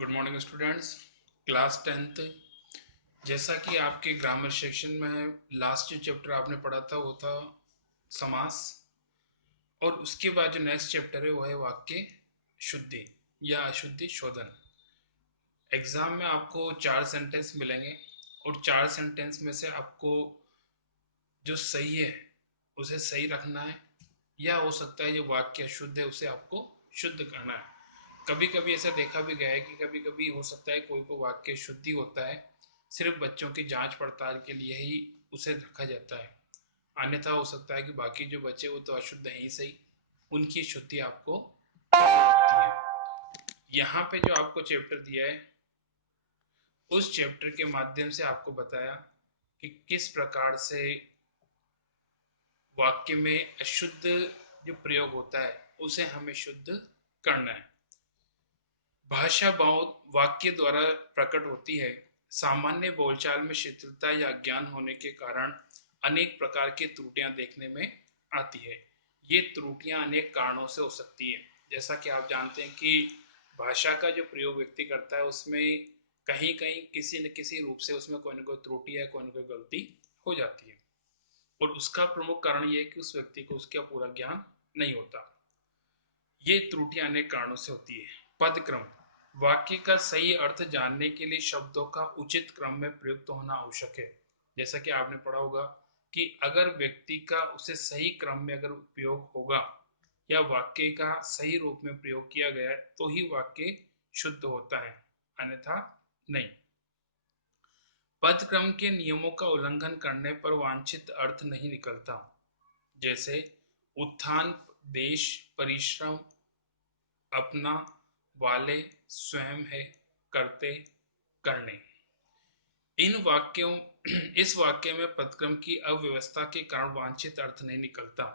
Good morning students. Class 10th। जैसा कि आपके ग्रामर सेक्शन में लास्ट जो चैप्टर आपने पढ़ा था वो था समास, और उसके बाद जो नेक्स्ट चैप्टर है वो है वाक्य शुद्धि या अशुद्धि शोधन। एग्जाम में आपको 4 सेंटेंस मिलेंगे और 4 सेंटेंस में से आपको जो सही है उसे सही रखना है, या हो सकता है जो वाक्य अशुद्ध है उसे आपको शुद्ध करना है। कभी कभी ऐसा देखा भी गया है कि कभी कभी हो सकता है कोई को वाक्य शुद्धि होता है, सिर्फ बच्चों की जांच पड़ताल के लिए ही उसे रखा जाता है। अन्यथा हो सकता है कि बाकी जो बच्चे वो तो अशुद्ध है ही सही, उनकी शुद्धि आपको होती है। यहाँ पे जो आपको चैप्टर दिया है उस चैप्टर के माध्यम से आपको बताया कि किस प्रकार से वाक्य में अशुद्ध जो प्रयोग होता है उसे हमें शुद्ध करना है। भाषा वाक्य द्वारा प्रकट होती है। सामान्य बोलचाल में शिथिलता या अज्ञान होने के कारण अनेक प्रकार की त्रुटियां देखने में आती है। ये त्रुटियां अनेक कारणों से हो सकती है। जैसा कि आप जानते हैं कि भाषा का जो प्रयोग व्यक्ति करता है उसमें कहीं कहीं किसी न किसी रूप से उसमें कोई न कोई त्रुटि या कोई न कोई गलती हो जाती है, और उसका प्रमुख कारण यह है कि उस व्यक्ति को उसका पूरा ज्ञान नहीं होता। ये त्रुटियां अनेक कारणों से होती है। पदक्रम, वाक्य का सही अर्थ जानने के लिए शब्दों का उचित क्रम में प्रयुक्त होना आवश्यक है। जैसा कि आपने पढ़ा होगा कि अगर व्यक्ति का उसे सही क्रम में अगर उपयोग होगा या वाक्य का सही रूप में प्रयोग किया गया है तो ही वाक्य शुद्ध होता है, अन्यथा नहीं। पदक्रम के नियमों का उल्लंघन करने पर वांछित अर्थ नहीं निकलता। जैसे उत्थान, देश, परिश्रम, अपना, वाले, स्वयं है, करते, करने। इन वाक्यों इस वाक्य में पदक्रम की अव्यवस्था के कारण वांछित अर्थ नहीं निकलता।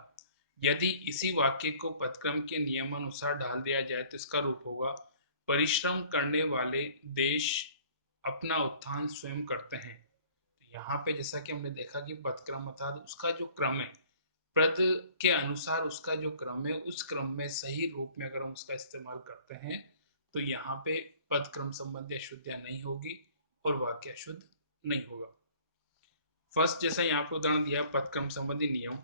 यदि इसी वाक्य को पदक्रम के नियमानुसार डाल दिया जाए तो इसका रूप होगा परिश्रम करने वाले देश अपना उत्थान स्वयं करते हैं। तो यहाँ पे जैसा कि हमने देखा कि पदक्रम अर्थात उसका जो क्रम है, पद के अनुसार उसका जो क्रम है उस क्रम में सही रूप में अगर हम उसका इस्तेमाल करते हैं तो यहाँ पे पद क्रम संबंधी अशुद्धियां नहीं होगी और वाक्य अशुद्ध नहीं होगा। फर्स्ट जैसा यहाँ पे उदाहरण दिया पदक्रम संबंधी नियम,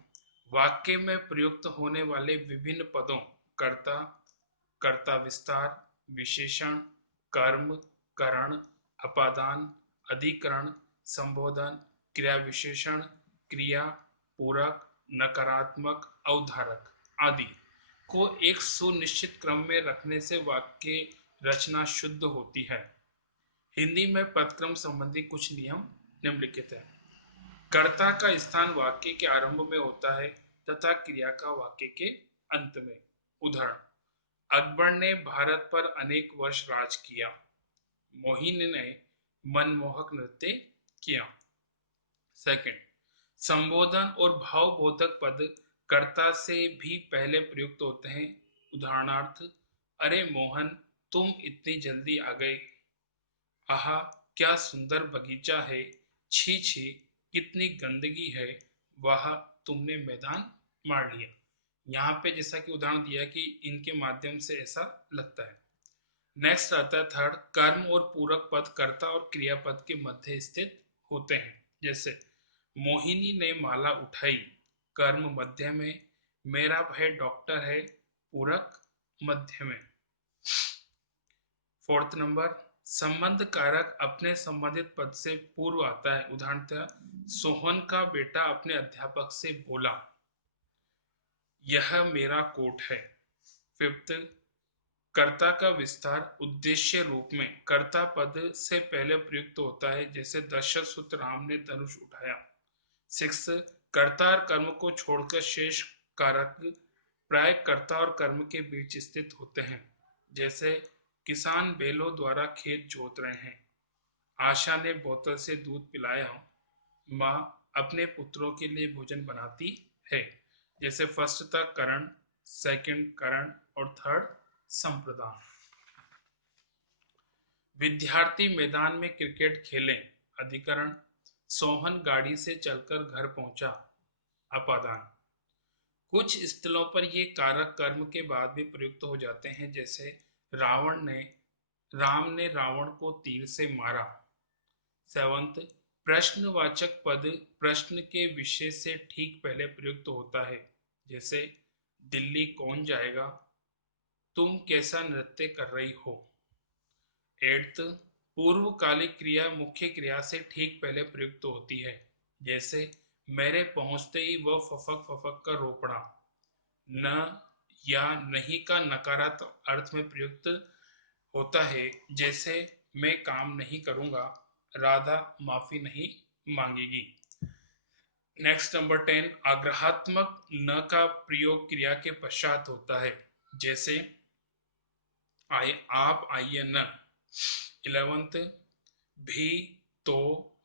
वाक्य में प्रयुक्त होने वाले विभिन्न पदों कर्ता, कर्ता विस्तार, विशेषण, कर्म, करण, अपादान, अधिकरण, संबोधन, क्रिया विशेषण, क्रिया, पूरक, नकारात्मक, अवधारक आदि को एक सुनिश्चित क्रम में रखने से वाक्य रचना शुद्ध होती है। हिंदी में पदक्रम संबंधी कुछ नियम निम्नलिखित है। कर्ता का स्थान वाक्य के आरंभ में होता है तथा क्रिया का वाक्य के अंत में। उदाहरण, अकबर ने भारत पर अनेक वर्ष राज किया। मोहिनी ने मनमोहक नृत्य किया। सेकंड, संबोधन और भावबोधक पद कर्ता से भी पहले प्रयुक्त होते हैं। उदाहरणार्थ, अरे मोहन तुम इतनी जल्दी आ गए। आहा क्या सुंदर बगीचा है। छी छी कितनी गंदगी है। वाह तुमने मैदान मार लिया। यहाँ पे जैसा कि उदाहरण दिया कि इनके माध्यम से ऐसा लगता है। नेक्स्ट आता है थर्ड, कर्म और पूरक पद कर्ता और क्रियापद के मध्य स्थित होते हैं। जैसे मोहिनी ने माला उठाई, कर्म मध्य में, मेरा भाई डॉक्टर है, पूरक मध्य में। फोर्थ नंबर, संबंध कारक अपने संबंधित पद से पूर्व आता है। उदाहरण था, सोहन का बेटा अपने अध्यापक से बोला, यह मेरा कोट है। फिफ्थ, कर्ता का विस्तार उद्देश्य रूप में कर्ता पद से पहले प्रयुक्त होता है। जैसे दशरथ सुत राम ने धनुष उठाया। सिक्स, कर्ता और कर्म को छोड़कर शेष कारक प्राय कर्ता और कर्म के बीच स्थित होते हैं। जैसे किसान बैलों द्वारा खेत जोत रहे हैं। आशा ने बोतल से दूध पिलाया। माँ अपने पुत्रों के लिए भोजन बनाती है। जैसे फर्स्ट था करण, सेकंड करण और थर्ड संप्रदान। विद्यार्थी मैदान में क्रिकेट खेलें। अधिकरण, सोहन गाड़ी से चलकर घर पहुंचा। अपादान, कुछ स्थलों पर ये कारक कर्म के बाद भी प्रयुक्त हो जाते हैं। जैसे रावण ने राम ने रावण को तीर से मारा। सेवंथ, प्रश्नवाचक पद प्रश्न के विषय से ठीक पहले प्रयुक्त होता है, जैसे दिल्ली कौन जाएगा, तुम कैसा नृत्य कर रही हो। एट्थ, पूर्वकालिक क्रिया मुख्य क्रिया से ठीक पहले प्रयुक्त होती है, जैसे मेरे पहुंचते ही वह फफक फफक कर रो पड़ा। न या नहीं का नकारात्मक अर्थ में प्रयुक्त होता है, जैसे मैं काम नहीं करूंगा, राधा माफी नहीं मांगेगी। नेक्स्ट नंबर 10, आग्रहात्मक न का प्रयोग क्रिया के पश्चात होता है, जैसे आए आप आइए न। 11th, भी, तो,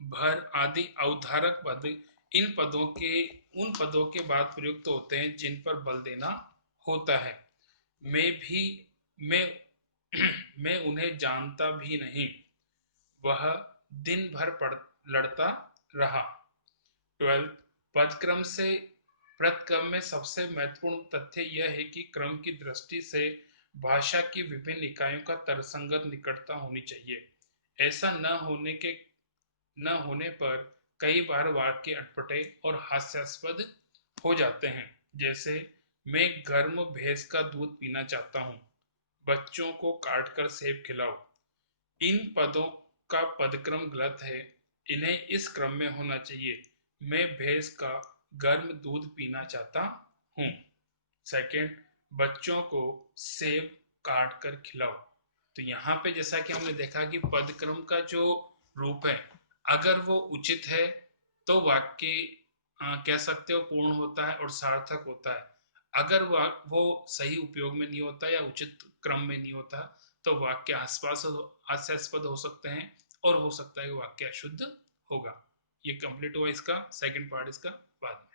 भर आदि अवधारक पद उन पदों के बाद प्रयुक्त होते हैं जिन पर बल देना होता है। मैं भी मैं मैं उन्हें जानता भी नहीं, वह दिन भर लड़ता रहा। 12, पदक्रम से पदक्रम में सबसे महत्वपूर्ण तथ्य यह है कि क्रम की दृष्टि से भाषा की विभिन्न इकाइयों का तर्कसंगत निकटता होनी चाहिए। ऐसा न होने पर कई बार वाक्य अटपटे और हास्यास्पद हो जाते हैं, जैसे मैं गर्म भैंस का दूध पीना चाहता हूँ, बच्चों को काटकर सेब खिलाओ। इन पदों का पदक्रम गलत है, इन्हें इस क्रम में होना चाहिए, मैं भैंस का गर्म दूध पीना चाहता हूँ। सेकंड, बच्चों को सेब काट कर खिलाओ। तो यहाँ पे जैसा कि हमने देखा कि पदक्रम का जो रूप है, अगर वो उचित है तो वाक्य कह सकते हो पूर्ण होता है और सार्थक होता है। अगर वो सही उपयोग में नहीं होता या उचित क्रम में नहीं होता, तो वाक्य हास्यास्पद हो सकते हैं और हो सकता है कि वाक्य अशुद्ध होगा। ये कंप्लीट हुआ इसका सेकंड पार्ट, इसका बाद में।